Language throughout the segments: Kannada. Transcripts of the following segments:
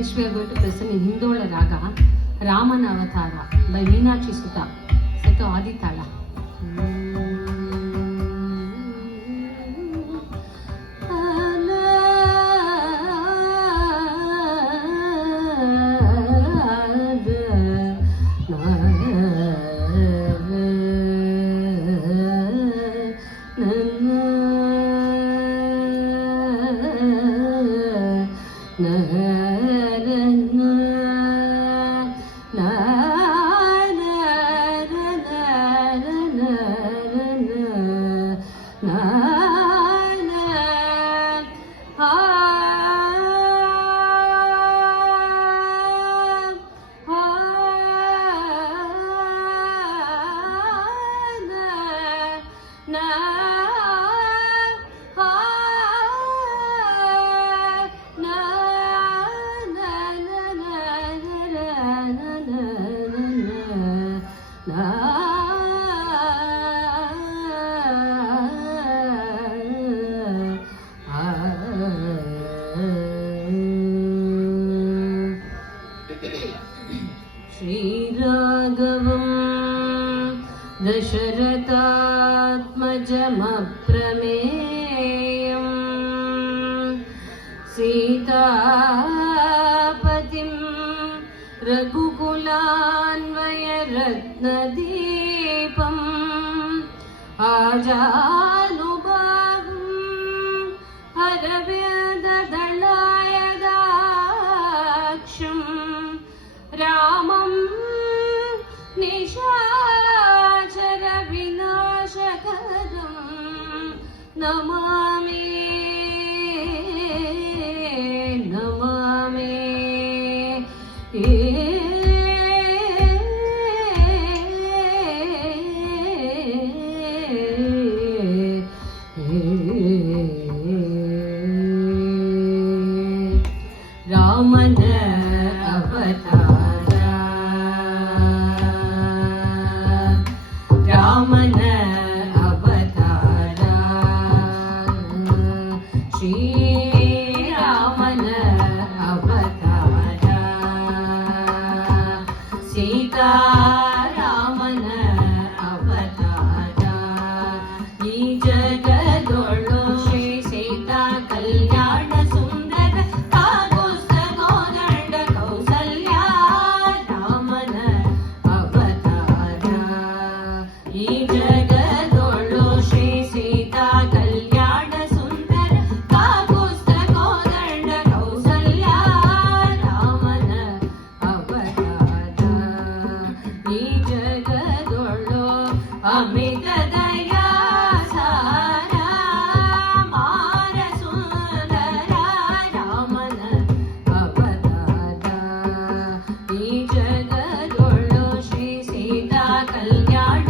Next we are going to present in Hindola Raga Ramana Avatara by Meenakshi Sutta, set to Aditala. दशरथात्मजमप्रमेयम् सीतापतिं रघुकुलान्वयरत्नदीपम् आजानुबाहुं अरविन्ददलायदाक्षं रामं निशाचर विनाशकरं नमामि नमामि रामन अवतार रामन अवतार श्री रामन अवतार सीता रामन अवतार ई जगदोळु श्री सीता कल्याण सुंदर कागुस्त गोदंड कौसल्या रामन अवतार ಈ ಜಗದೊಳು ಶ್ರೀ ಸೀತಾ ಕಲ್ಯಾಣ ಸುಂದರ ಕಾಕುಸ್ತ ಕೋದಂಡ ಕೌಸಲ್ಯ ರಾಮನ ಅವತಾರ ಈ ಜಗದೊಳು ಅಮಿತ ದಯಾ ಸಾರ ಮಾರ ಸುಂದರ ರಾಮನ ಅವತಾರ ಈ ಜಗದೊಳು ಶ್ರೀ ಸೀತಾ ಕಲ್ಯಾಣ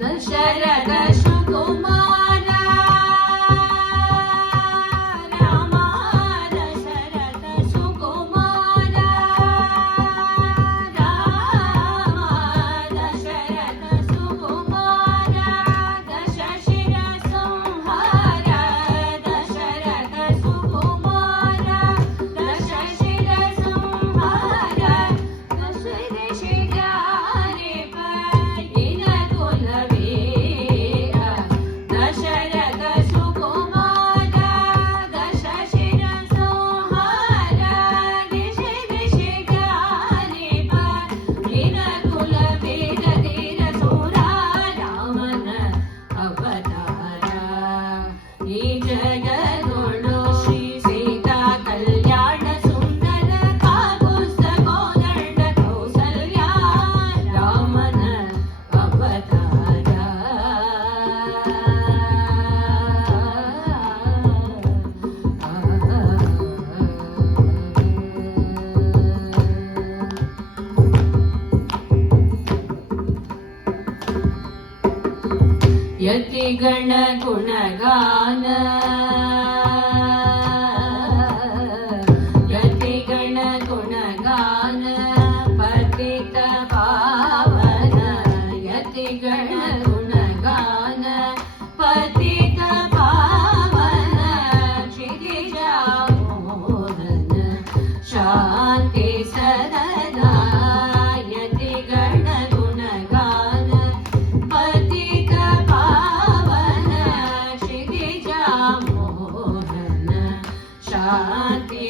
दशरथ सुकुमार राम दशरथ सुकुमार राम दशरथ सुकुमार दश शिर संहार दशरथ सुकुमार दश शिर संहार दश ऋषिगारे परिण कुलवे दशरथ सुकुमार दश शिर संहार ऋषि ऋषिगारे परिण कुलवेद धीर सूरा रामन अवतार ಈ ಜಗದೊಳು ಶ್ರೀ ಸೀತಾ ಕಲ್ಯಾಣ ಸುಂದರ ಕಾಕುಸ್ತ ಕೋದಂಡ ಕೌಸಲ್ಯ ರಾಮನ ಅವತಾರ यति गण गुणगान ಶಾಂತಿ